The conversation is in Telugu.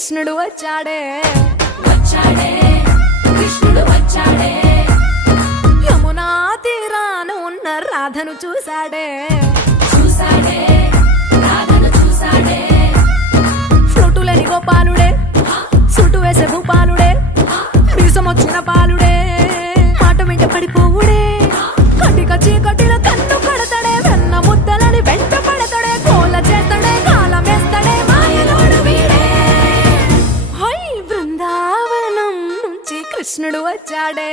కృష్ణుడు వచ్చాడే వచ్చాడే కృష్ణుడు వచ్చాడే యమునా తీరాన ఉన్న రాధను చూశాడే చూసాడే రాధను చూసాడే ఫ్లూటులని గోపాలుడే సుటు వేసే భూపాలుడే మీసమొచ్చిన పాలుడే మాట వెంట పడిపోవుడే కటిక చీకటిలో కన్ను కడతాడే వెన్న ముద్దలని వెంట పడతాడే కోల చేస్తాడే కాలమేస్తాడే మాయలోడు వీడే హై బృందావనం నుంచి కృష్ణుడు వచ్చాడే